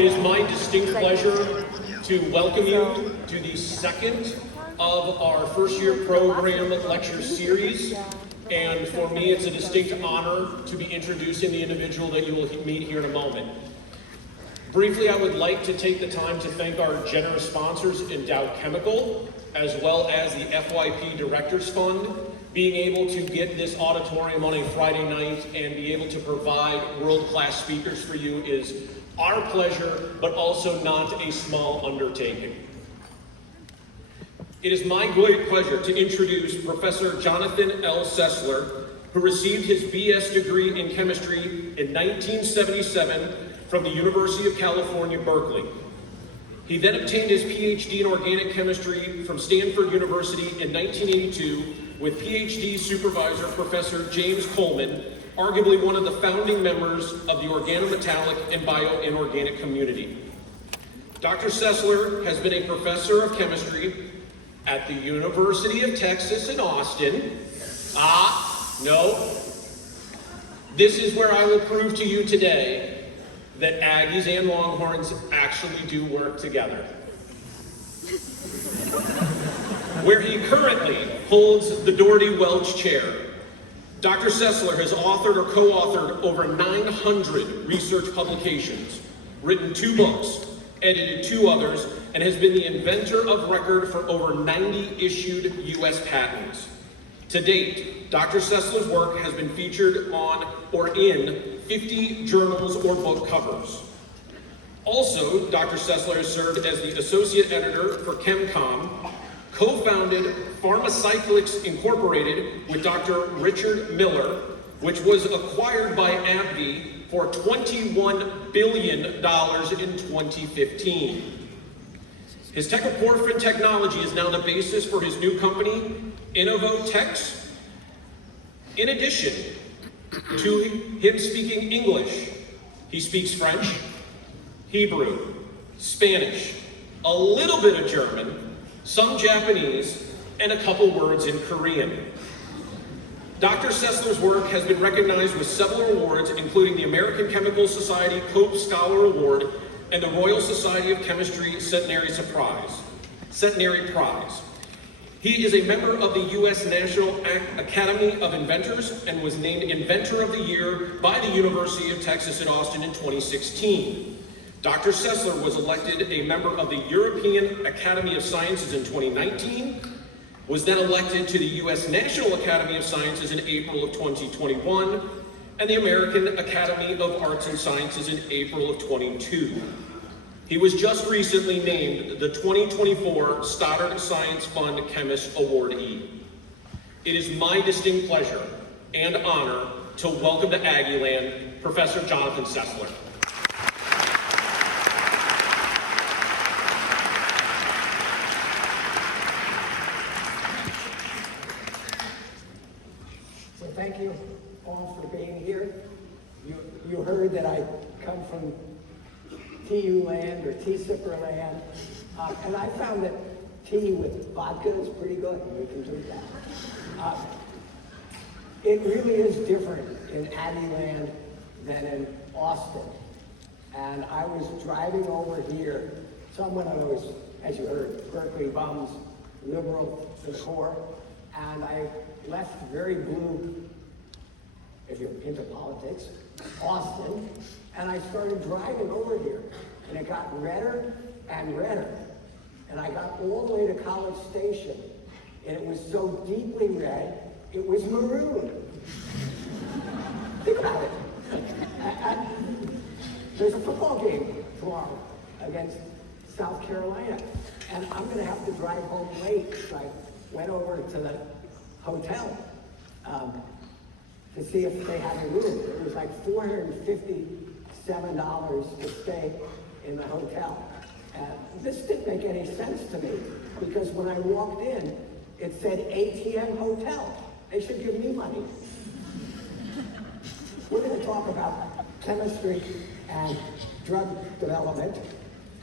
It is my distinct pleasure to welcome you to the second of our first-year program lecture series. And for me, it's a distinct honor to be introducing the individual that you will meet here in a moment. Briefly, I would like to take the time to thank our generous sponsors in Dow Chemical, as well as the FYP Directors Fund. Being able to get this auditorium on a Friday night and be able to provide world-class speakers for you is our pleasure, but also not a small undertaking. It is my great pleasure to introduce Professor Jonathan L. Sessler, who received his BS degree in chemistry in 1977 from the University of California, Berkeley. He then obtained his PhD in organic chemistry from Stanford University in 1982 with PhD supervisor Professor James Coleman, arguably one of the founding members of the organometallic and bioinorganic community. Dr. Sessler has been a professor of chemistry at the University of Texas in Austin. No. This is where I will prove to you today that Aggies and Longhorns actually do work together. Where he currently holds the Doherty Welch Chair. Dr. Sessler has authored or co-authored over 900 research publications, written 2 books, edited 2 others, and has been the inventor of record for over 90 issued U.S. patents. To date, Dr. Sessler's work has been featured on or in 50 journals or book covers. Also, Dr. Sessler has served as the associate editor for ChemCom, co-founded Pharmacyclics Incorporated with Dr. Richard Miller, which was acquired by AbbVie for $21 billion in 2015. His techoporphin technology is now the basis for his new company, Innovotex. In addition to him speaking English, he speaks French, Hebrew, Spanish, a little bit of German, some Japanese, and a couple words in Korean. Dr. Sessler's work has been recognized with several awards, including the American Chemical Society Cope Scholar Award and the Royal Society of Chemistry Centenary Prize. He is a member of the U.S. National Academy of Inventors and was named Inventor of the Year by the University of Texas at Austin in 2016. Dr. Sessler was elected a member of the European Academy of Sciences in 2019, was then elected to the U.S. National Academy of Sciences in April of 2021, and the American Academy of Arts and Sciences in April of 22. He was just recently named the 2024 Stoddard Science Fund Chemist Awardee. It is my distinct pleasure and honor to welcome to Aggieland, Professor Jonathan Sessler. Thank you all for being here. You heard that I come from TU land or tea sipper land, and I found that tea with vodka is pretty good. We can do that. It really is different in Aggieland than in Austin. And I was driving over here, someone who was, as you heard, Berkeley bums, liberal to the core, and I left very blue, if you're into politics, Austin, and I started driving over here, and it got redder and redder, and I got all the way to College Station, and it was so deeply red, it was maroon. Think about it. There's a football game tomorrow against South Carolina, and I'm gonna have to drive home late, so I went over to the hotel to see if they had a room. It was like $457 to stay in the hotel. This didn't make any sense to me because when I walked in, it said ATM Hotel. They should give me money. We're going to talk about chemistry and drug development,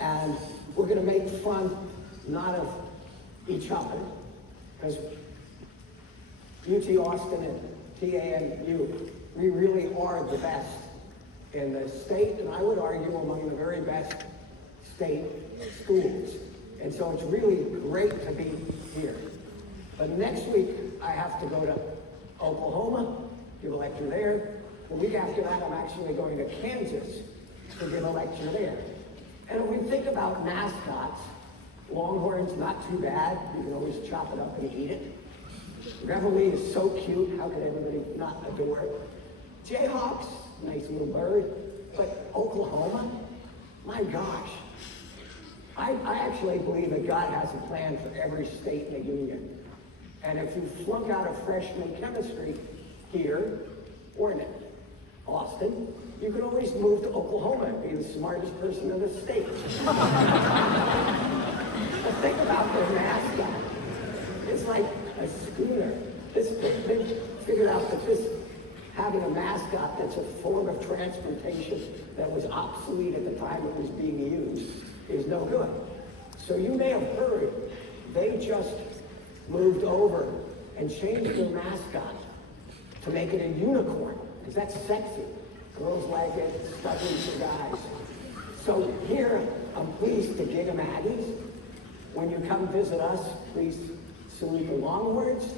and we're going to make fun not of each other, because UT Austin and TAMU, we really are the best in the state, and I would argue among the very best state schools. And so it's really great to be here. But next week, I have to go to Oklahoma, give a lecture there. The week after that, I'm actually going to Kansas to give a lecture there. And when we think about mascots, Longhorn's not too bad. You can always chop it up and eat it. Reveille is so cute. How could everybody not adore it? Jayhawks, nice little bird. But Oklahoma, my gosh. I actually believe that God has a plan for every state in the union. And if you flunk out of freshman chemistry here or in Austin, you can always move to Oklahoma and be the smartest person in the state. But think about their mascot. It's like a schooner. They figured out that having a mascot that's a form of transportation that was obsolete at the time it was being used is no good. So you may have heard they just moved over and changed their mascot to make it a unicorn, because that's sexy. Girls like it, especially for guys. So here, I'm pleased to Gig 'em Aggies. When you come visit us, please salute the Longhorns.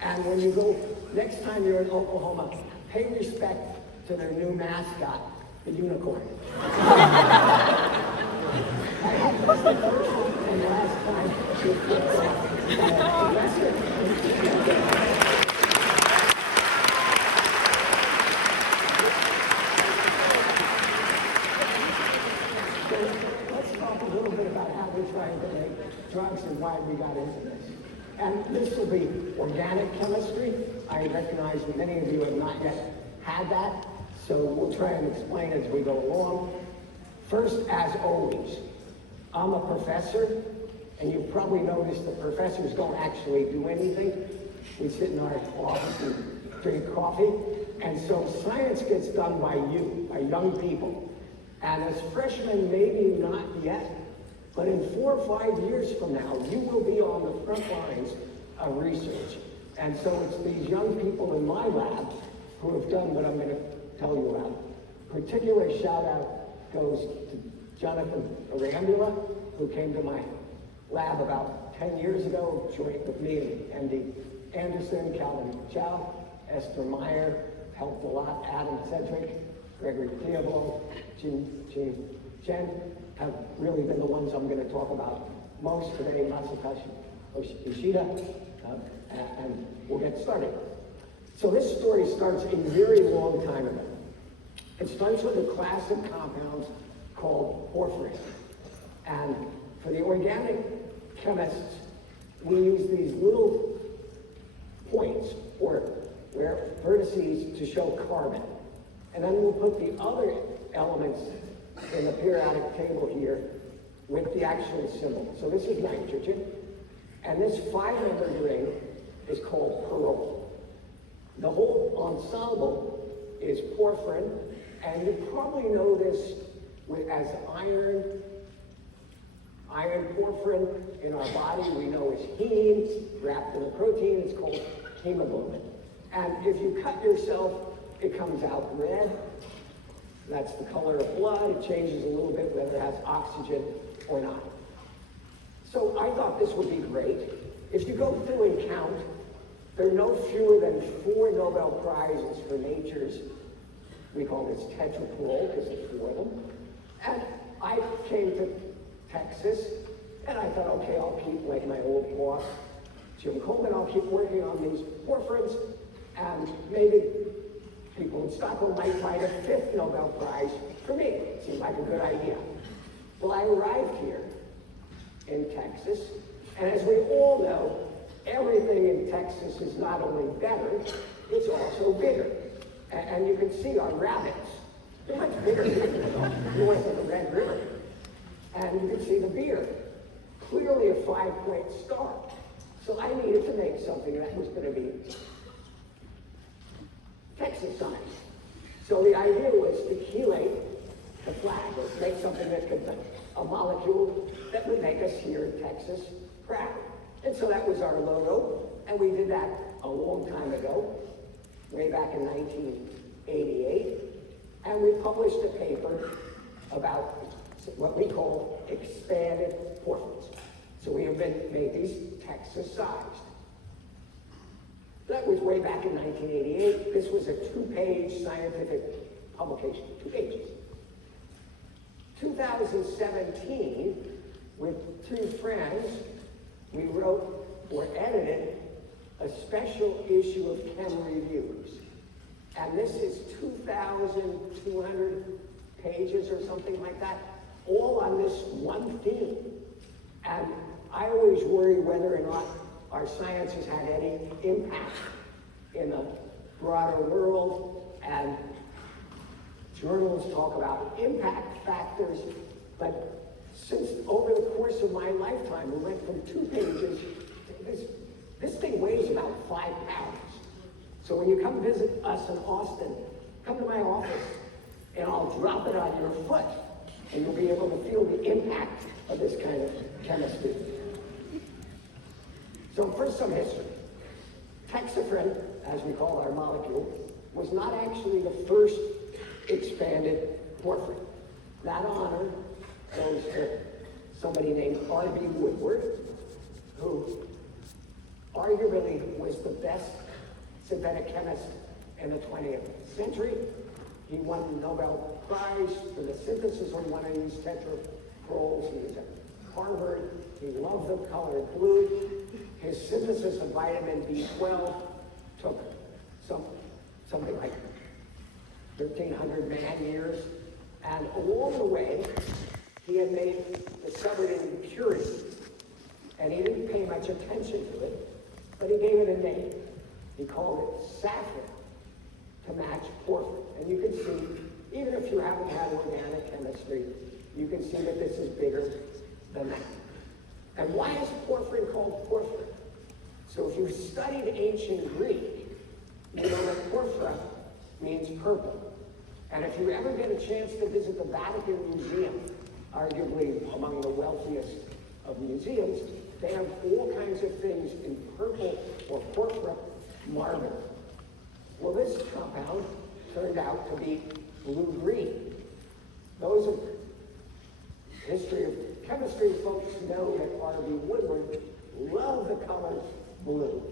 And when you go, next time you're in Oklahoma, pay respect to their new mascot, the unicorn. I hope that's the first and last time you let's talk a little bit about how we're trying to make drugs and why we got into this. And this will be organic chemistry. I recognize that many of you have not yet had that, so we'll try and explain as we go along. First, as always, I'm a professor, and you've probably noticed that professors don't actually do anything. We sit in our office and drink coffee, and so science gets done by you, by young people. And as freshmen, maybe not yet, but in 4 or 5 years from now, you will be on the front lines of research. And so it's these young people in my lab who have done what I'm going to tell you about. Particular shout out goes to Jonathan Arambula, who came to my lab about 10 years ago, joined with me and Andy Anderson, Calvin Chow, Esther Meyer, helped a lot, Adam Cedric, Gregory Theobald, Jin Chen, have really been the ones I'm going to talk about most today, Masakashi Ishida, and we'll get started. So this story starts a very long time ago. It starts with a class of compounds called porphyrin. And for the organic chemists, we use these little points, or where vertices, to show carbon. And then we'll put the other elements in the periodic table here with the actual symbol. So this is nitrogen, and this 5-membered ring is called pyrrole. The whole ensemble is porphyrin, and you probably know this as iron. Iron porphyrin in our body we know is heme, wrapped in a protein, it's called hemoglobin. And if you cut yourself, it comes out red. That's the color of blood. It changes a little bit whether it has oxygen or not. So I thought this would be great. If you go through and count, there are no fewer than 4 Nobel Prizes for nature's, we call this tetrapyrrole because there's 4 of them. And I came to Texas, and I thought, okay, I'll keep, like my old boss, Jim Coleman, I'll keep working on these porphyrins, and maybe people in Stockholm might find a 5th Nobel Prize for me. Seemed like a good idea. Well, I arrived here in Texas, and as we all know, everything in Texas is not only better, it's also bigger. And you can see our rabbits. They're much bigger than north of the Red River. And you can see the beer. Clearly a 5-point star. So I needed to make something that was going to be Texas-sized. So the idea was to chelate the flag, or make something that could, a molecule that would make us here in Texas proud. And so that was our logo, and we did that a long time ago, way back in 1988. And we published a paper about what we call expanded porphyries. So we have made these Texas-sized. That was way back in 1988. This was a 2-page scientific publication, 2 pages. 2017, with 2 friends, we wrote or edited a special issue of Chem Reviews. And this is 2,200 pages or something like that, all on this one theme. And I always worry whether or not our science has had any impact in the broader world, and journals talk about impact factors, but since over the course of my lifetime, we went from 2 pages to this thing weighs about 5 pounds. So when you come visit us in Austin, come to my office and I'll drop it on your foot and you'll be able to feel the impact of this kind of chemistry. So first, some history. Hexafrin, as we call our molecule, was not actually the first expanded porphyry. That honor goes to somebody named R.B. Woodward, who arguably was the best synthetic chemist in the 20th century. He won the Nobel Prize for the synthesis of one of these tetraprols. He was at Harvard. He loved the color blue. His synthesis of vitamin B12 took something like 1,300 man-years. And along the way, he had discovered an impurity. And he didn't pay much attention to it, but he gave it a name. He called it saffron to match porphyry. And you can see, even if you haven't had organic chemistry, you can see that this is bigger than that. And why is porphyrin called porphyrin? So if you've studied ancient Greek, you know that porphyra means purple. And if you ever get a chance to visit the Vatican Museum, arguably among the wealthiest of museums, they have all kinds of things in purple or porphyra marble. Well, this compound turned out to be blue-green. Those of history of chemistry folks know that R.B. Woodward loved the color blue.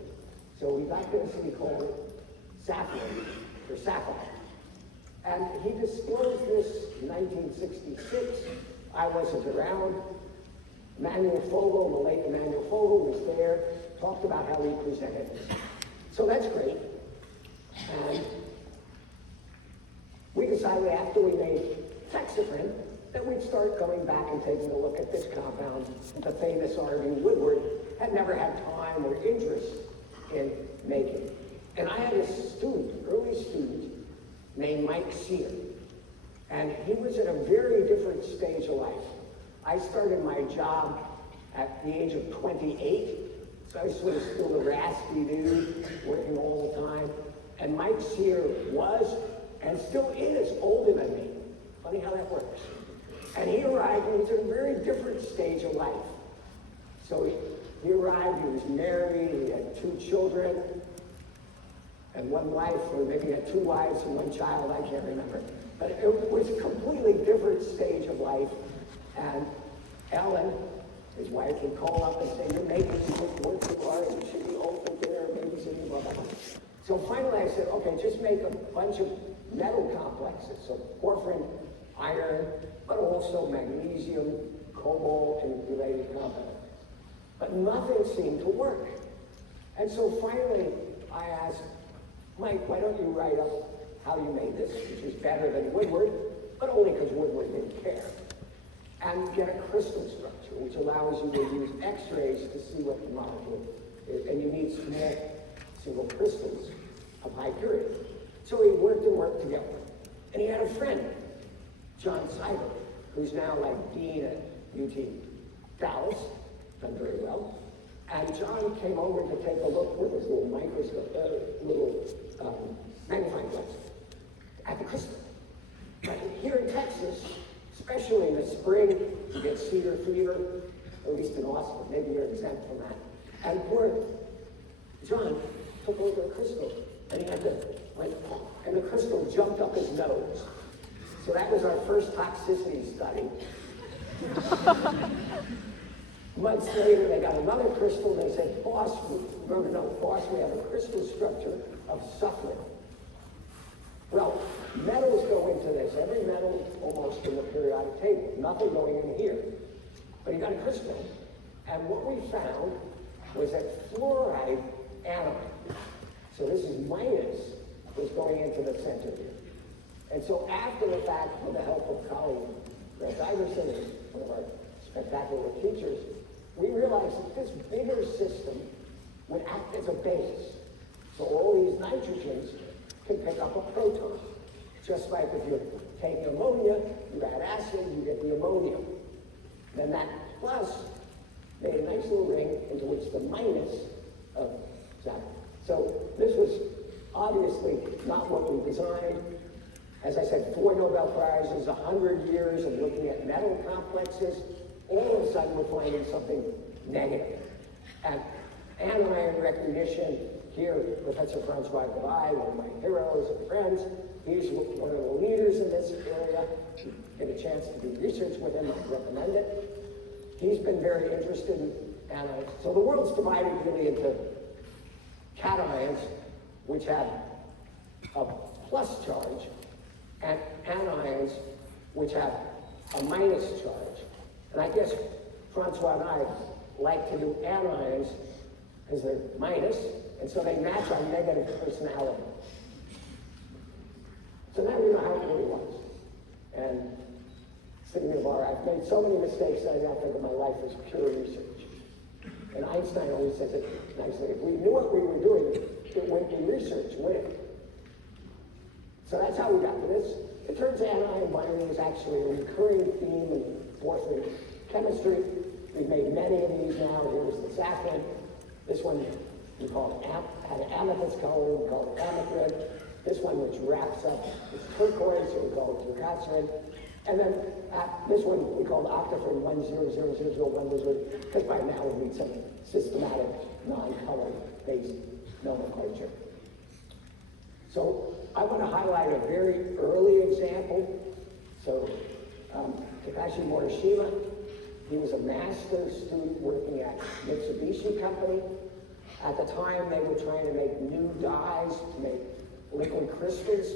So we got this and we called it saffron, or sapphire. And he disclosed this in 1966. I wasn't around. Emanuel Fogel, the late Emanuel Fogel, was there, talked about how he presented this. So that's great. And we decided after we made Hexafrin that we'd start going back and taking a look at this compound. The famous R.B. Woodward had never had time or interest in making. And I had a student, early student, named Mike Sear. And he was at a very different stage of life. I started my job at the age of 28, so I was sort of still a raspy dude, working all the time. And Mike Sear was, and still is, older than me. Funny how that works. And he arrived, and he was at a very different stage of life. So he arrived, he was married, he had 2 children, and 1 wife, or maybe he had 2 wives and 1 child, I can't remember. But it was a completely different stage of life. And Ellen, his wife, would call up and say, "You're making me work too hard, you should be open there, babysitting, blah, blah, blah." So finally I said, okay, just make a bunch of metal complexes. So porphyrin, iron, but also magnesium, cobalt, and related compounds. But nothing seemed to work. And so finally I asked, Mike, why don't you write up how you made this, which is better than Woodward, but only because Woodward didn't care. And get a crystal structure, which allows you to use X-rays to see what the molecule is. And you need small single crystals of high purity. So we worked and worked together. And he had a friend, John Seibert, who's now like dean at UT Dallas, done very well. And John came over to take a look with his little microscope, magnifying glass at the crystal. But here in Texas, especially in the spring, you get cedar fever, at least in Austin. Maybe you're exempt from that. And poor John took over a crystal, and he had to, and the crystal jumped up his nose. So that was our first toxicity study. Months later, they got another crystal. They said, boss, we have a crystal structure of suffering. Well, metals go into this. Every metal almost in the periodic table. Nothing going in here. But you got a crystal. And what we found was that fluoride anion, so this is minus, was going into the center here. And so after the fact, with the help of colleague Greg Iverson, one of our spectacular teachers, we realized that this bigger system would act as a base. So all these nitrogens can pick up a proton. Just like if you're taking ammonia, you add acid, you get the ammonium. Then that plus made a nice little ring into which the minus of that. So this was obviously not what we designed. As I said, 4 Nobel Prizes, 100 years of looking at metal complexes. All of a sudden, we're finding something negative. And anion recognition, here, Professor Francois Gavai, one of my heroes and friends, he's one of the leaders in this area. Get a chance to do research with him, I recommend it. He's been very interested in anions. So the world's divided really into cations, which have a plus charge, and anions, which have a minus charge. And I guess Francois and I like to do anions because they're minus, and so they match our negative personality. So now you know how it really was. And sitting in a bar, I've made so many mistakes that I now think of my life as pure research. And Einstein always says it nicely, if we knew what we were doing, it wouldn't be research, would it? So that's how we got to this. It turns out anion binding is actually a recurring theme in fourth grade chemistry. We've made many of these now. Here's the saffron. This one we call had an amethyst color, we call it amethyst. This one, which wraps up, is turquoise, so we call it turquoise. And then this one we called octafrin 1000001, because by now we need some systematic non-color based nomenclature. So I want to highlight a very early example. So Takashi Morishima, he was a master's student working at Mitsubishi Company. At the time, they were trying to make new dyes to make liquid crystals.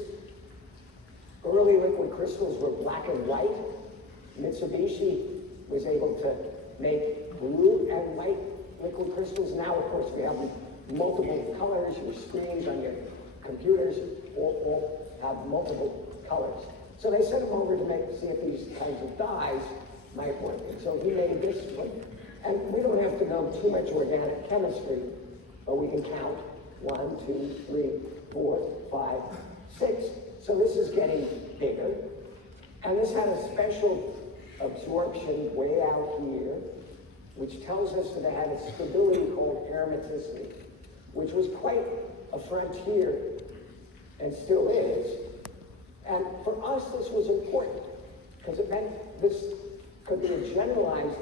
Early liquid crystals were black and white. Mitsubishi was able to make blue and white liquid crystals. Now, of course, we have multiple colors. Your screens on your computers all have multiple colors. So they sent him over to see if these kinds of dyes might work. And so he made this one. And we don't have to know too much organic chemistry, but we can count 1, 2, 3, 4, 5, 6. So this is getting bigger. And this had a special absorption way out here, which tells us that it had a stability called aromaticity, which was quite a frontier and still is. And for us, this was important because it meant this could be a generalized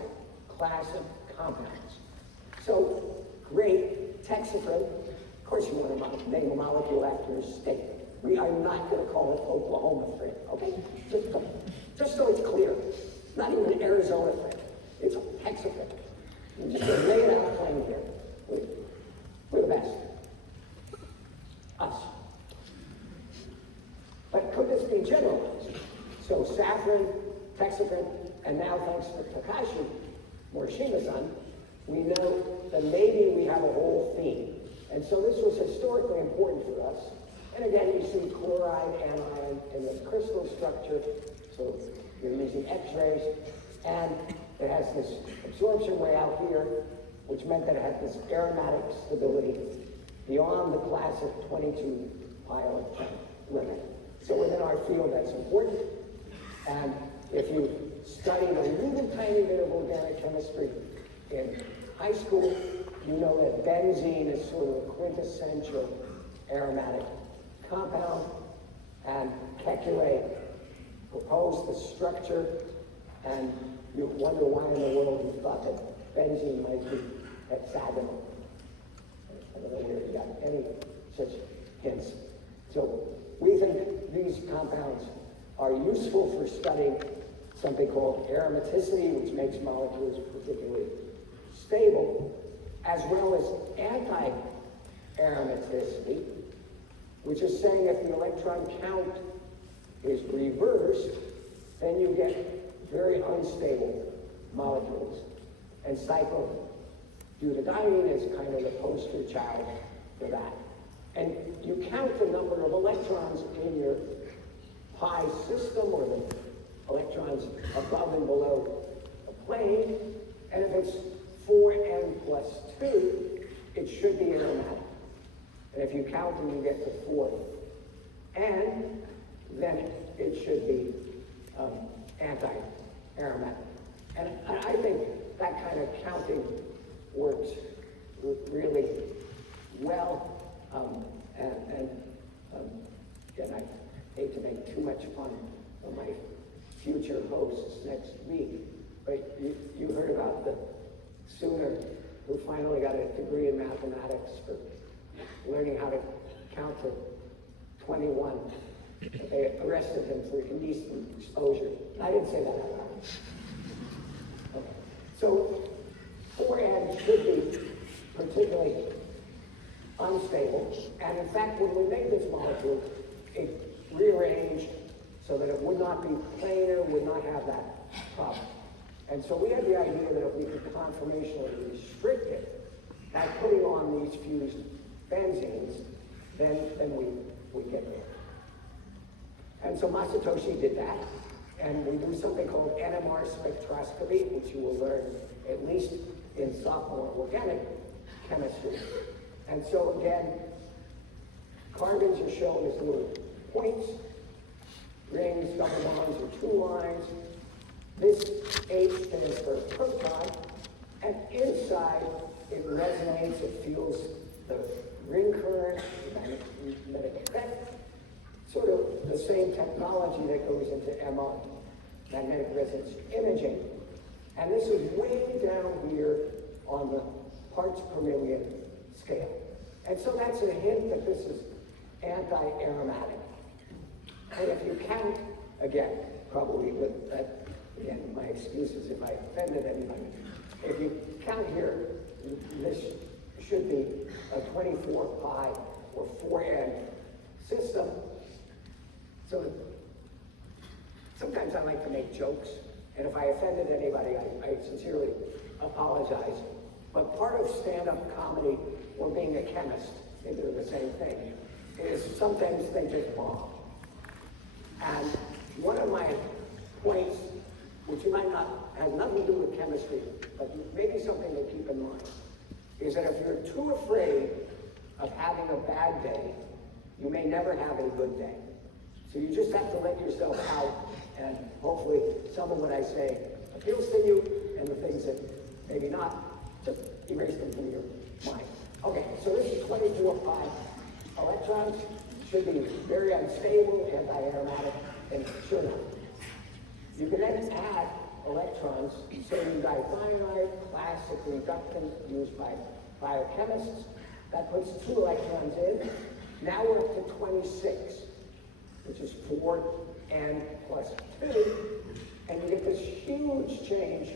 class of compounds. So, great, Texafrin. Of course, you want to name a molecule after your state. We are not going to call it Oklahoma Frin, okay? Just so it's clear. Not even Arizona Frin. It's Texafrin. You just lay it out plain here. We're the best. Us. But could this be generalized? So saffron, Texafrin, and now thanks to Takashi Morishima-san, we know that maybe we have a whole theme. And so this was historically important for us. And again, you see chloride, anion in the crystal structure. So you're using X-rays. And it has this absorption way out here, which meant that it had this aromatic stability beyond the classic 22 pi limit. So within our field, that's important. And if you studied a little tiny bit of organic chemistry in high school, you know that benzene is sort of a quintessential aromatic compound. And Kekulé proposed the structure, and you wonder why in the world he thought that benzene might be hexagonal. I don't know where he got any such hints. So we think these compounds are useful for studying something called aromaticity, which makes molecules particularly stable, as well as anti-aromaticity, which is saying if the electron count is reversed, then you get very unstable molecules. And cyclobutadiene is kind of the poster child for that. And you count the number of electrons in your pi system, or the electrons above and below a plane, and if it's 4n plus 2, it should be aromatic. And if you count them, you get to 4n, then it should be anti-aromatic. And I think that kind of counting works really well. Again, I hate to make too much fun of my future hosts next week, but you heard about the Sooner who finally got a degree in mathematics for learning how to count to 21. They arrested him for indecent exposure. I didn't say that out loud. Okay. So 4n should be particularly unstable, and in fact, when we made this molecule, it rearranged so that it would not be planar, would not have that problem. And so we had the idea that if we could conformationally restrict it by putting on these fused benzene, then we get there. And so Masatoshi did that, and we do something called NMR spectroscopy, which you will learn at least in sophomore organic chemistry. And so again, carbons are shown as little points, rings, double bonds, or two lines. This H stands for proton, and inside it resonates, it feels the ring current, the magnetic effect, sort of the same technology that goes into MR, magnetic resonance imaging. And this is way down here on the parts per million scale. And so that's a hint that this is anti-aromatic. And if you count, again, probably with that, again, my excuses if I offended anybody. If you count here, this should be a 24 pi or 4n system. So sometimes I like to make jokes, and if I offended anybody, I sincerely apologize. But part of stand-up comedy, or being a chemist, maybe they're the same thing, is sometimes they just bomb. And one of my points, which you might not, has nothing to do with chemistry, but maybe something to keep in mind, is that if you're too afraid of having a bad day, you may never have a good day. So you just have to let yourself out, and hopefully some of what I say appeals to you, and the things that maybe not, just erase them from your mind. Okay, so this is 24 pi electrons, should be very unstable, anti-aromatic, and should not. You can then add electrons, sodium dicyanide, classic reductant used by biochemists. That puts 2 electrons in. Now we're up to 26, which is 4n plus 2. And you get this huge change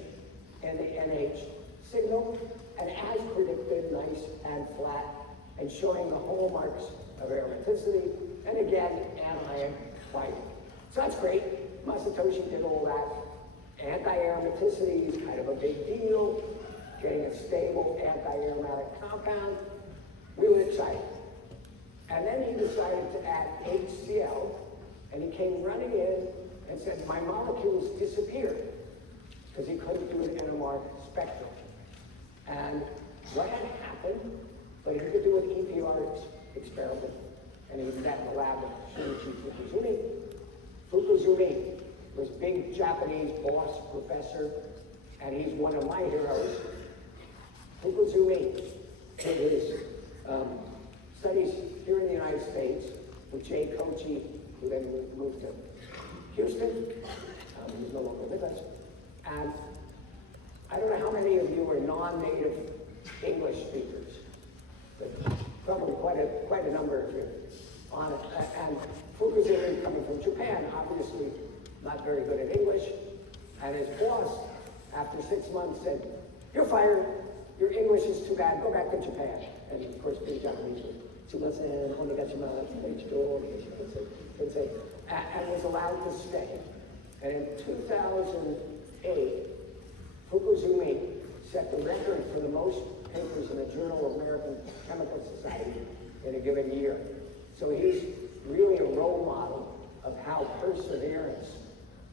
in the NH signal, and as predicted, nice and flat, and showing the hallmarks of aromaticity, and again, anion binding. So that's great. Masatoshi did all that. Anti-aromaticity is kind of a big deal. Getting a stable anti-aromatic compound. We were excited. And then he decided to add HCl, and he came running in and said, my molecules disappeared, because he couldn't do an NMR spectrum. And what had happened, but he could do an EPR experiment, and he was at the lab with Shinichi Fukuzumi. Fukuzumi was big Japanese boss professor, and he's one of my heroes. Fukuzumi did his studies here in the United States with Jay Kochi, who then moved to Houston. He's no longer with us. And I don't know how many of you are non-native English speakers, but probably quite a number of you on it. And Fukuzumi, coming from Japan, obviously not very good at English, and his boss, after 6 months, said, "You're fired. Your English is too bad. Go back to Japan." And of course, Big Japanese was 2 months in, only got your mouth, and was allowed to stay. And in 2008, Fukuzumi set the record for the most papers in the Journal of American Chemical Society in a given year. So he's really a role model of how perseverance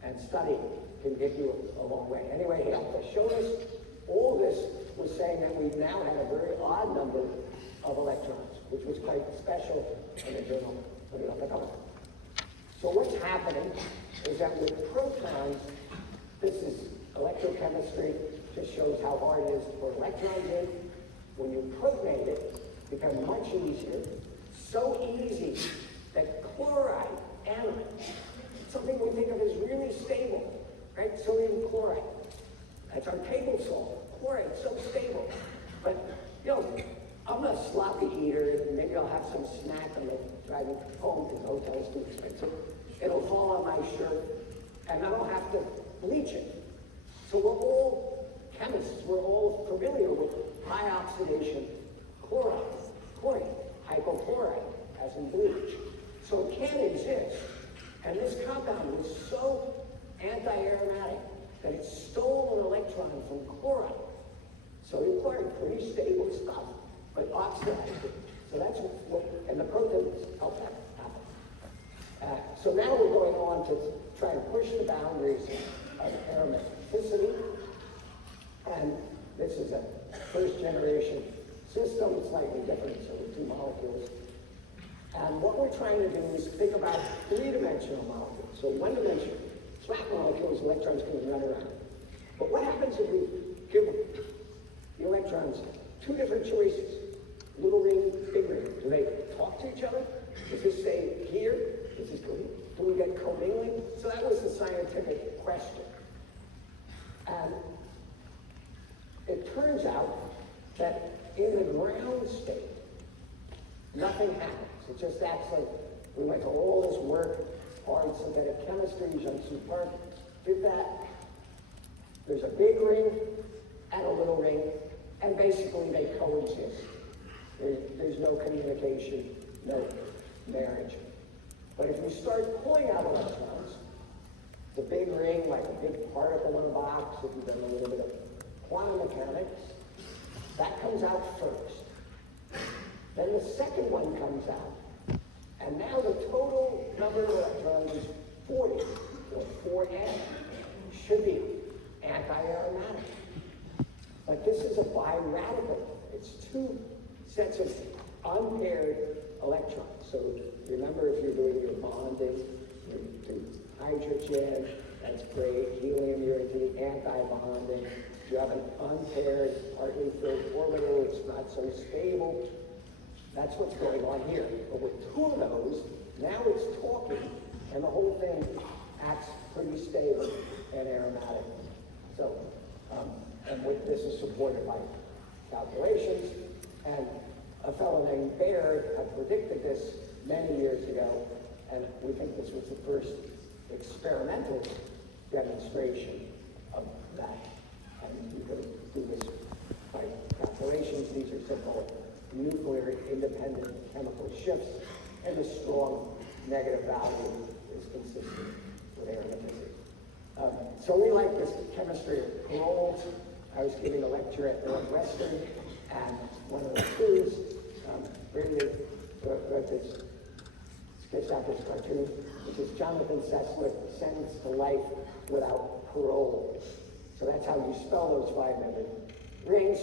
and study can get you a long way. Anyway, he helped us show us. All this was saying that we now had a very odd number of electrons, which was quite special in the journal. Put it up at home. So what's happening is that with protons, this is electrochemistry, just shows how hard it is to put electrons in. When you protonate it, it becomes much easier. So easy that chloride anion, something we think of as really stable, right? Sodium chloride. That's our table salt. Chloride, so stable. But, you know, I'm a sloppy eater, and maybe I'll have some snack on the driving home because the hotel's too expensive. It'll fall on my shirt, and I don't have to bleach it. So we're all chemists. We're all familiar with high oxidation chloride, chlorine, hypochlorite, as in bleach. So it can't exist. And this compound was so anti-aromatic that it stole an electron from chloride. Sodium chloride, pretty stable stuff, but oxidized it. So that's what, and the protons help that happen. So now we're going on to try to push the boundaries of aromaticity. And this is a first generation system, slightly different, so with 2 molecules. And what we're trying to do is think about 3-dimensional molecules. So 1 dimension, flat molecules, electrons can run around. But what happens if we give the electrons 2 different choices? Little ring, big ring. Do they talk to each other? Does this stay here? Does this go here? Do we get commingling? So that was the scientific question. And it turns out that in the ground state, nothing happens. It just acts like we went to all this work, hard synthetic chemistry, Jean-Sue Park did that. There's a big ring and a little ring, and basically they coexist. There's no communication, no marriage. But if you start pulling out electrons, the big ring, like a big particle in a box, if you've done a little bit of quantum mechanics, that comes out first. Then the second one comes out. And now the total number of electrons is 40, or 4n. Should be anti-aromatic. But this is a biradical. It's 2 sets of unpaired electrons. So remember, if you're doing your bonding, you do hydrogen, that's great. Helium, you're into the anti-bonding. You have an unpaired, partly filled orbital, it's not so stable. That's what's going on here. But with 2 of those, now it's talking, and the whole thing acts pretty stable and aromatic. So, this is supported by calculations, and a fellow named Baird had predicted this many years ago, and we think this was the first experimental demonstration of that. And you can do this by calculations. These are so-called nuclear independent chemical shifts, and the strong negative value is consistent with aromaticity. So we like this chemistry of paroles. I was giving a lecture at Northwestern, and one of the students really wrote this, sketched out this cartoon, which is Jonathan Sessler, sentenced to life without parole. So that's how you spell those 5-membered rings.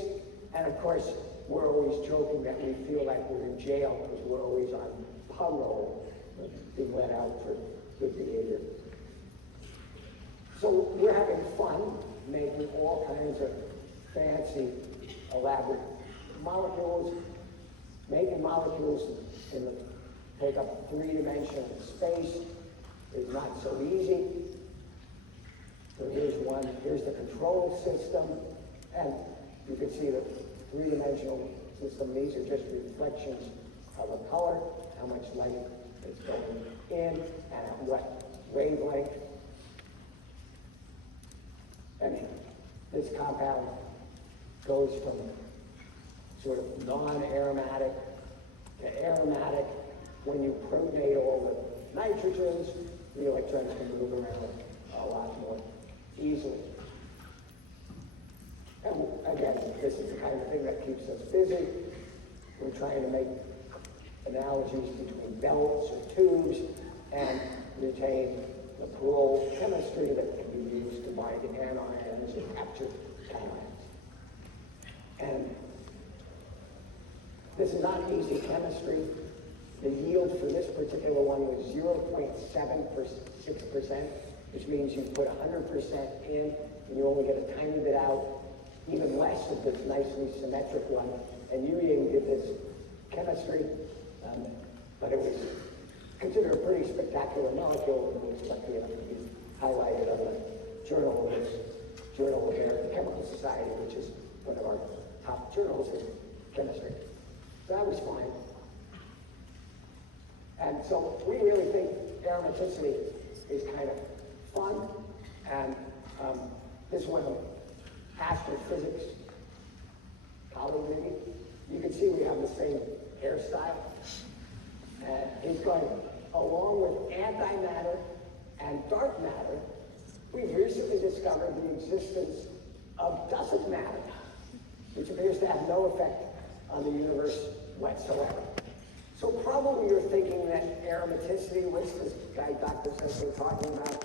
And of course, we're always joking that we feel like we're in jail because we're always on parole, being let out for good behavior. So we're having fun making all kinds of fancy, elaborate molecules. Making molecules take up 3-dimensional space is not so easy. So here's one, here's the control system, and you can see the 3-dimensional system. These are just reflections of a color, how much light It's going in and at what wavelength. And this compound goes from sort of non-aromatic to aromatic. When you protonate all the nitrogens, the electrons can move around a lot more easily. And again, this is the kind of thing that keeps us busy. We're trying to make analogies between belts or tubes and retain the parole chemistry that can be used to bind anions and capture cations. And this is not easy chemistry. The yield for this particular one was 0.76%, which means you put 100% in and you only get a tiny bit out, even less of this nicely symmetric one. And you even did this chemistry, but it was considered a pretty spectacular molecule, and was lucky enough to be highlighted on the Journal of the American Chemical Society, which is one of our top journals in chemistry. So that was fine. And so we really think aromaticity is kind of fun, and this one of astrophysics colleague maybe. You can see we have the same hairstyle. And he's going, along with antimatter and dark matter, we've recently discovered the existence of doesn't matter, which appears to have no effect on the universe whatsoever. So probably you're thinking that aromaticity, what's this guy Dr. Sessler talking about?